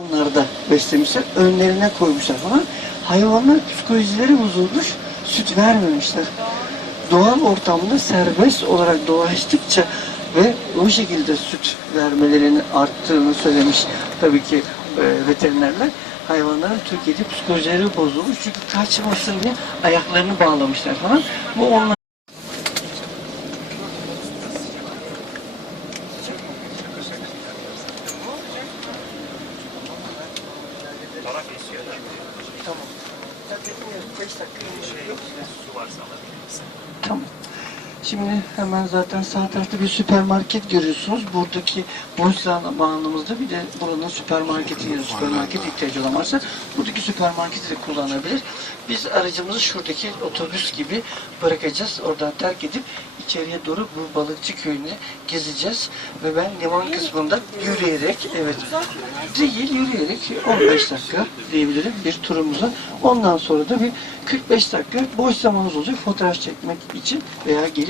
hayvanlarda beslemişler, önlerine koymuşlar falan. Hayvanlar psikolojileri bozulmuş, süt vermemişler. Doğal ortamda serbest olarak dolaştıkça ve o şekilde süt vermelerinin arttığını söylemiş tabii ki e, veterinerler. Hayvanların Türkiye'de psikolojileri bozulmuş çünkü kaçmasın diye ayaklarını bağlamışlar falan. Bu onlar Tamam. Tamam. Şimdi hemen zaten sağ tarafta bir süpermarket görüyorsunuz. Buradaki boş zamanımızda bir de buranın süpermarketi yani süpermarket ihtiyacı olan varsa buradaki süpermarketi de kullanabilir. Biz aracımızı şuradaki otobüs gibi bırakacağız. Oradan terk edip içeriye doğru bu balıkçı köyüne gezeceğiz. Ve ben liman kısmında yürüyerek, evet değil yürüyerek 15 dakika diyebilirim bir turumuza. Ondan sonra da bir 45 dakika boş zamanımız olacak fotoğraf çekmek için veya gelip